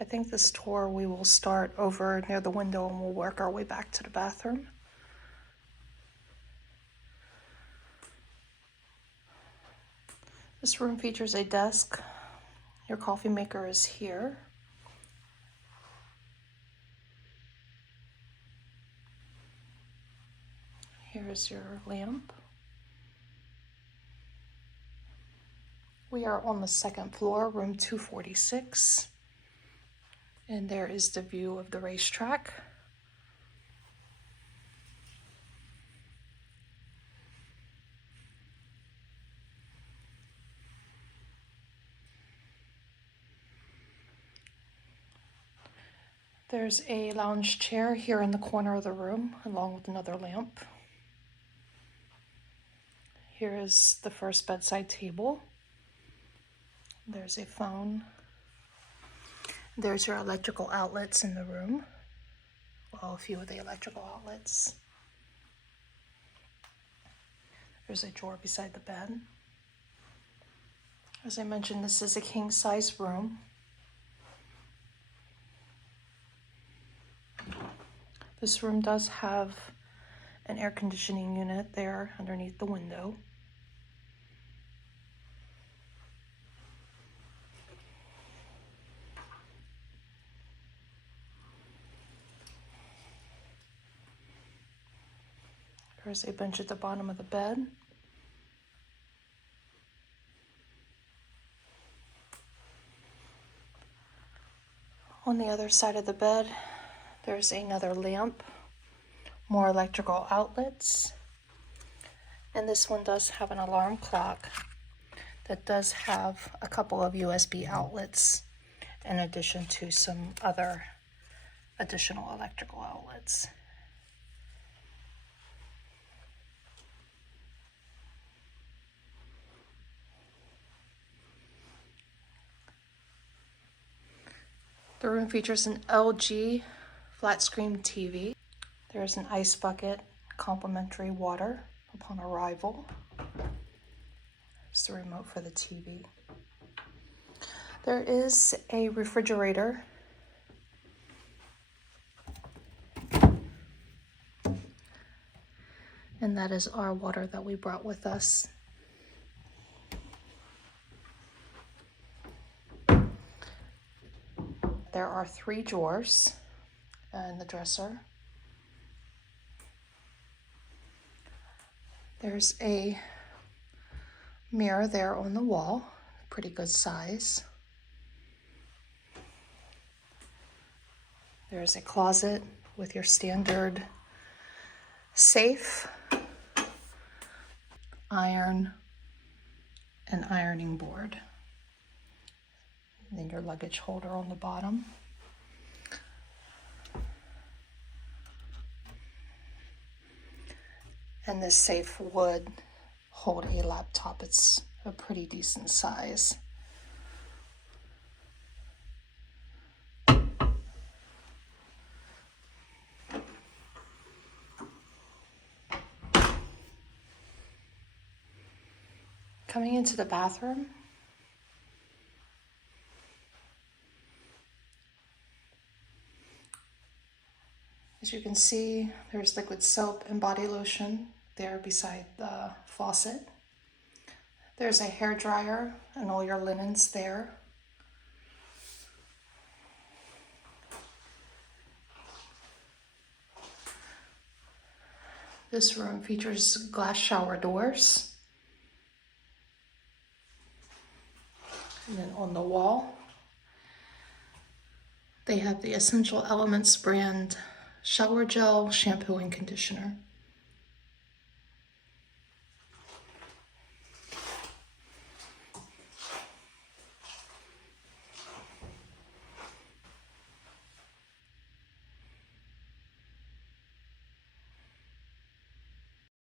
I think this tour we will start over near the window and we'll work our way back to the bathroom. This room features a desk. Your coffee maker is here. Here is your lamp. We are on the second floor, room 246. And there is the view of the racetrack. There's a lounge chair here in the corner of the room, along with another lamp. Here is the first bedside table. There's a phone. There's your electrical outlets in the room. Well, a few of the electrical outlets. There's a drawer beside the bed. As I mentioned, this is a king-size room. This room does have an air conditioning unit there underneath the window. There's a bench at the bottom of the bed. On the other side of the bed, there's another lamp, more electrical outlets, and this one does have an alarm clock that does have a couple of USB outlets in addition to some other additional electrical outlets. The room features an LG flat screen TV. There's an ice bucket, complimentary water upon arrival. There's the remote for the TV. There is a refrigerator. And that is our water that we brought with us. There are 3 drawers in the dresser. There's a mirror there on the wall, pretty good size. There's a closet with your standard safe, iron, and ironing board. And then your luggage holder on the bottom. And this safe would hold a laptop. It's a pretty decent size. Coming into the bathroom, as you can see, there's liquid soap and body lotion there beside the faucet. There's a hair dryer and all your linens there. This room features glass shower doors. And then on the wall, they have the Essential Elements brand shower gel, shampoo, and conditioner.